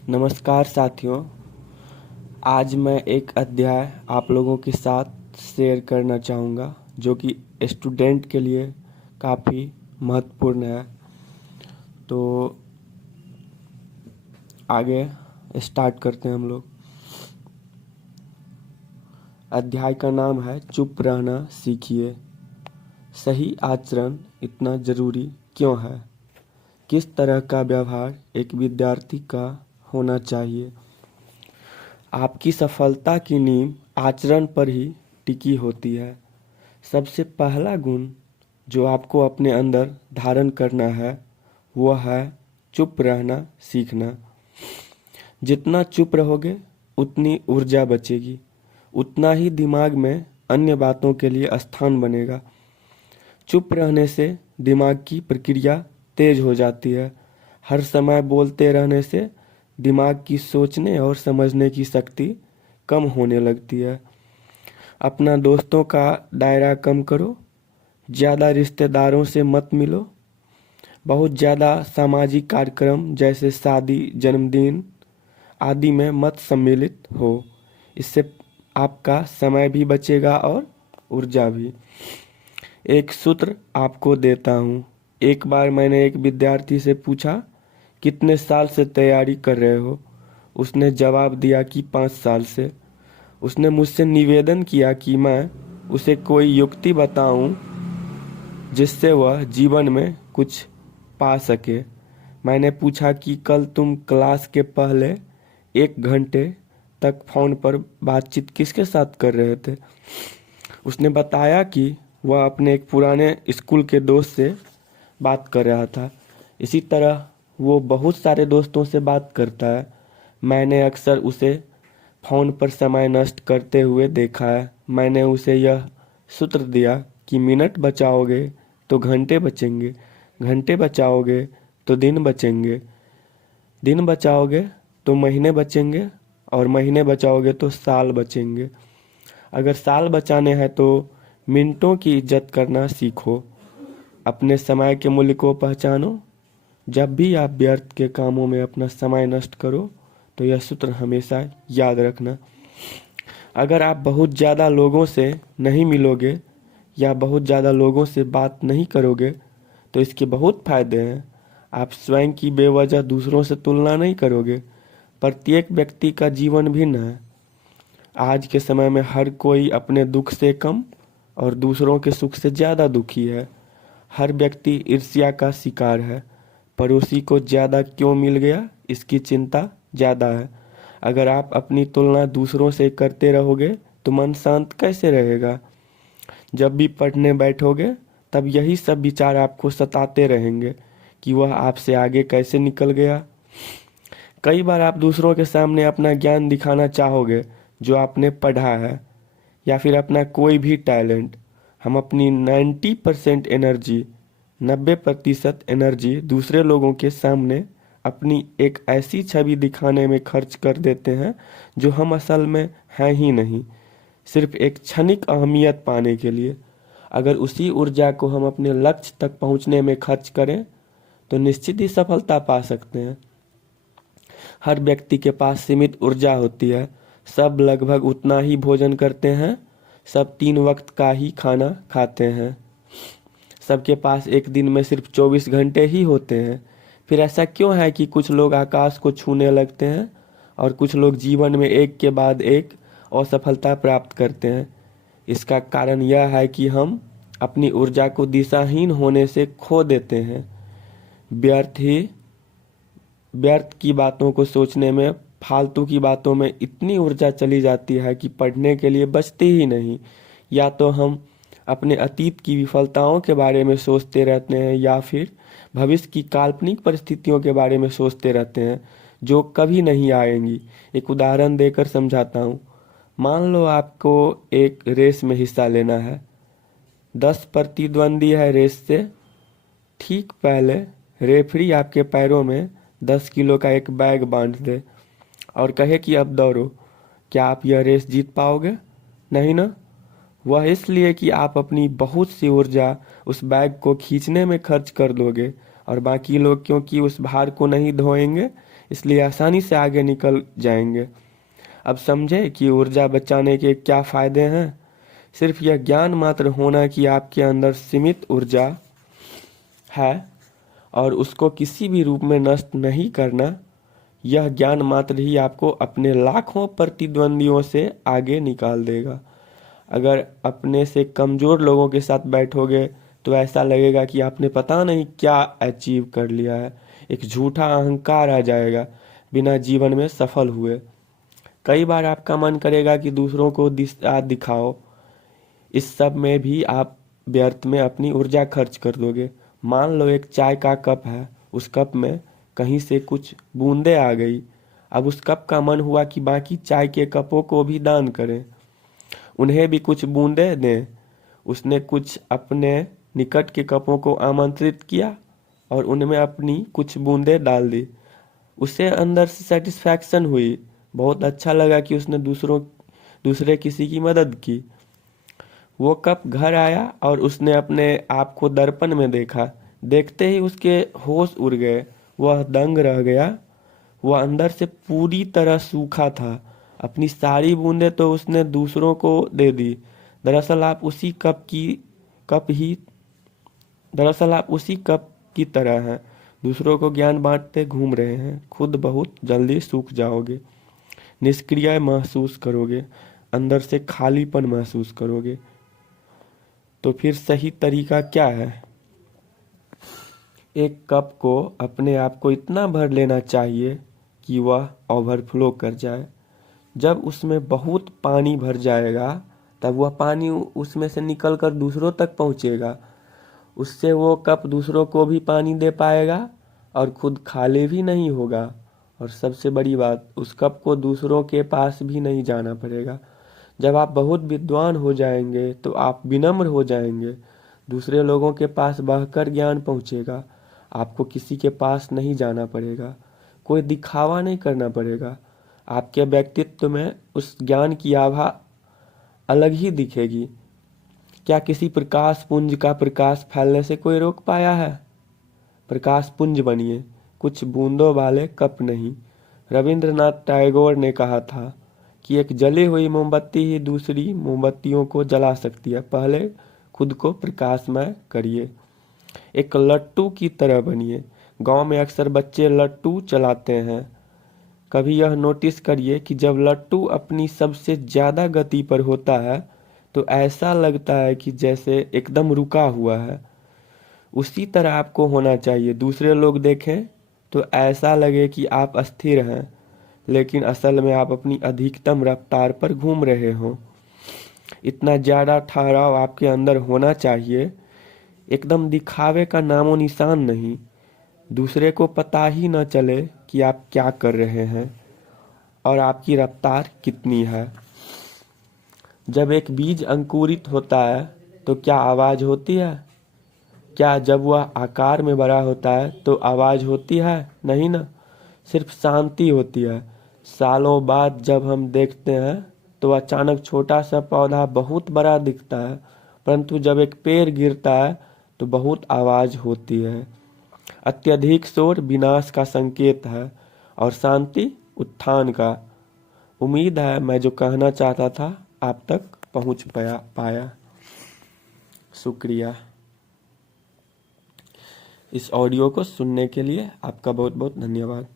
नमस्कार साथियों। आज मैं एक अध्याय आप लोगों के साथ शेयर करना चाहूँगा जो कि स्टूडेंट के लिए काफ़ी महत्वपूर्ण है। तो आगे स्टार्ट करते हैं हम लोग। अध्याय का नाम है चुप रहना सीखिए। सही आचरण इतना ज़रूरी क्यों है? किस तरह का व्यवहार एक विद्यार्थी का होना चाहिए? आपकी सफलता की नींव आचरण पर ही टिकी होती है। सबसे पहला गुण जो आपको अपने अंदर धारण करना है वो है चुप रहना सीखना। जितना चुप रहोगे उतनी ऊर्जा बचेगी, उतना ही दिमाग में अन्य बातों के लिए स्थान बनेगा। चुप रहने से दिमाग की प्रक्रिया तेज हो जाती है। हर समय बोलते रहने से दिमाग की सोचने और समझने की शक्ति कम होने लगती है। अपना दोस्तों का दायरा कम करो, ज़्यादा रिश्तेदारों से मत मिलो, बहुत ज़्यादा सामाजिक कार्यक्रम जैसे शादी, जन्मदिन आदि में मत सम्मिलित हो। इससे आपका समय भी बचेगा और ऊर्जा भी। एक सूत्र आपको देता हूँ। एक बार मैंने एक विद्यार्थी से पूछा, कितने साल से तैयारी कर रहे हो? उसने जवाब दिया कि 5 साल से। उसने मुझसे निवेदन किया कि मैं उसे कोई युक्ति बताऊं जिससे वह जीवन में कुछ पा सके। मैंने पूछा कि कल तुम क्लास के पहले 1 घंटे तक फोन पर बातचीत किसके साथ कर रहे थे? उसने बताया कि वह अपने एक पुराने स्कूल के दोस्त से बात कर रहा था। इसी तरह वो बहुत सारे दोस्तों से बात करता है। मैंने अक्सर उसे फ़ोन पर समय नष्ट करते हुए देखा है। मैंने उसे यह सूत्र दिया कि मिनट बचाओगे तो घंटे बचेंगे, घंटे बचाओगे तो दिन बचेंगे, दिन बचाओगे तो महीने बचेंगे और महीने बचाओगे तो साल बचेंगे। अगर साल बचाने हैं तो मिनटों की इज्जत करना सीखो। अपने समय के मूल्य को पहचानो। जब भी आप व्यर्थ के कामों में अपना समय नष्ट करो तो यह सूत्र हमेशा याद रखना। अगर आप बहुत ज़्यादा लोगों से नहीं मिलोगे या बहुत ज़्यादा लोगों से बात नहीं करोगे तो इसके बहुत फायदे हैं। आप स्वयं की बेवजह दूसरों से तुलना नहीं करोगे। प्रत्येक व्यक्ति का जीवन भिन्न है। आज के समय में हर कोई अपने दुख से कम और दूसरों के सुख से ज़्यादा दुखी है। हर व्यक्ति ईर्ष्या का शिकार है। पड़ोसी को ज़्यादा क्यों मिल गया इसकी चिंता ज़्यादा है। अगर आप अपनी तुलना दूसरों से करते रहोगे तो मन शांत कैसे रहेगा? जब भी पढ़ने बैठोगे तब यही सब विचार आपको सताते रहेंगे कि वह आपसे आगे कैसे निकल गया। कई बार आप दूसरों के सामने अपना ज्ञान दिखाना चाहोगे जो आपने पढ़ा है या फिर अपना कोई भी टैलेंट। हम अपनी 90% एनर्जी दूसरे लोगों के सामने अपनी एक ऐसी छवि दिखाने में खर्च कर देते हैं जो हम असल में हैं ही नहीं, सिर्फ एक क्षणिक अहमियत पाने के लिए। अगर उसी ऊर्जा को हम अपने लक्ष्य तक पहुंचने में खर्च करें तो निश्चित ही सफलता पा सकते हैं। हर व्यक्ति के पास सीमित ऊर्जा होती है। सब लगभग उतना ही भोजन करते हैं, सब 3 वक्त का ही खाना खाते हैं, सबके पास एक दिन में सिर्फ 24 घंटे ही होते हैं। फिर ऐसा क्यों है कि कुछ लोग आकाश को छूने लगते हैं और कुछ लोग जीवन में एक के बाद एक असफलता प्राप्त करते हैं? इसका कारण यह है कि हम अपनी ऊर्जा को दिशाहीन होने से खो देते हैं। व्यर्थ की बातों को सोचने में, फालतू की बातों में इतनी ऊर्जा चली जाती है कि पढ़ने के लिए बचती ही नहीं। या तो हम अपने अतीत की विफलताओं के बारे में सोचते रहते हैं या फिर भविष्य की काल्पनिक परिस्थितियों के बारे में सोचते रहते हैं जो कभी नहीं आएंगी। एक उदाहरण देकर समझाता हूँ। मान लो आपको एक रेस में हिस्सा लेना है। 10 प्रतिद्वंदी है रेस से। ठीक पहले रेफरी आपके पैरों में 10 किलो का एक बैग बांध दे और कहे कि अब दौड़ो। क्या आप यह रेस जीत पाओगे? नहीं ना। वह इसलिए कि आप अपनी बहुत सी ऊर्जा उस बैग को खींचने में खर्च कर दोगे और बाकी लोग क्योंकि उस भार को नहीं ढोएंगे इसलिए आसानी से आगे निकल जाएंगे। अब समझे कि ऊर्जा बचाने के क्या फायदे हैं। सिर्फ यह ज्ञान मात्र होना कि आपके अंदर सीमित ऊर्जा है और उसको किसी भी रूप में नष्ट नहीं करना, यह ज्ञान मात्र ही आपको अपने लाखों प्रतिद्वंदियों से आगे निकाल देगा। अगर अपने से कमज़ोर लोगों के साथ बैठोगे तो ऐसा लगेगा कि आपने पता नहीं क्या अचीव कर लिया है। एक झूठा अहंकार आ जाएगा बिना जीवन में सफल हुए। कई बार आपका मन करेगा कि दूसरों को दिशा दिखाओ। इस सब में भी आप व्यर्थ में अपनी ऊर्जा खर्च कर दोगे। मान लो एक चाय का कप है, उस कप में कहीं से कुछ बूंदें आ गई। अब उस कप का मन हुआ कि बाकी चाय के कपों को भी दान करें, उन्हें भी कुछ बूंदें दें। उसने कुछ अपने निकट के कपों को आमंत्रित किया और उनमें अपनी कुछ बूंदें डाल दी। उसे अंदर से सेटिस्फैक्शन हुई, बहुत अच्छा लगा कि उसने दूसरे किसी की मदद की। वो कप घर आया और उसने अपने आप को दर्पण में देखा। देखते ही उसके होश उड़ गए, वह दंग रह गया। वह अंदर से पूरी तरह सूखा था। अपनी सारी बूंदें तो उसने दूसरों को दे दी। दरअसल आप उसी कप ही दरअसल आप उसी कप की तरह हैं, दूसरों को ज्ञान बांटते घूम रहे हैं। खुद बहुत जल्दी सूख जाओगे, निष्क्रिय महसूस करोगे, अंदर से खालीपन महसूस करोगे। तो फिर सही तरीका क्या है? एक कप को अपने आप को इतना भर लेना चाहिए कि वह ओवरफ्लो कर जाए। जब उसमें बहुत पानी भर जाएगा तब वह पानी उसमें से निकलकर दूसरों तक पहुंचेगा। उससे वो कप दूसरों को भी पानी दे पाएगा और खुद खाली भी नहीं होगा। और सबसे बड़ी बात, उस कप को दूसरों के पास भी नहीं जाना पड़ेगा। जब आप बहुत विद्वान हो जाएंगे तो आप विनम्र हो जाएंगे। दूसरे लोगों के पास बहकर ज्ञान पहुंचेगा। आपको किसी के पास नहीं जाना पड़ेगा, कोई दिखावा नहीं करना पड़ेगा। आपके व्यक्तित्व में उस ज्ञान की आभा अलग ही दिखेगी। क्या किसी प्रकाश पुंज का प्रकाश फैलने से कोई रोक पाया है? प्रकाश पुंज बनिए, कुछ बूंदों वाले कप नहीं। रविंद्रनाथ टैगोर ने कहा था कि एक जली हुई मोमबत्ती ही दूसरी मोमबत्तियों को जला सकती है। पहले खुद को प्रकाशमय करिए, एक लट्टू की तरह बनिए। गांव में अक्सर बच्चे लट्टू चलाते हैं। कभी यह नोटिस करिए कि जब लट्टू अपनी सबसे ज्यादा गति पर होता है तो ऐसा लगता है कि जैसे एकदम रुका हुआ है। उसी तरह आपको होना चाहिए। दूसरे लोग देखें तो ऐसा लगे कि आप अस्थिर हैं, लेकिन असल में आप अपनी अधिकतम रफ्तार पर घूम रहे हो। इतना ज्यादा ठहराव आपके अंदर होना चाहिए, एकदम दिखावे का नामो निशान नहीं। दूसरे को पता ही न चले कि आप क्या कर रहे हैं और आपकी रफ्तार कितनी है। जब एक बीज अंकुरित होता है तो क्या आवाज होती है? क्या जब वह आकार में बड़ा होता है तो आवाज होती है? नहीं ना, सिर्फ शांति होती है। सालों बाद जब हम देखते हैं तो अचानक छोटा सा पौधा बहुत बड़ा दिखता है, परंतु जब एक पेड़ गिरता है तो बहुत आवाज होती है। अत्यधिक शोर विनाश का संकेत है और शांति उत्थान का। उम्मीद है मैं जो कहना चाहता था आप तक पहुंच पाया। शुक्रिया। इस ऑडियो को सुनने के लिए आपका बहुत बहुत धन्यवाद।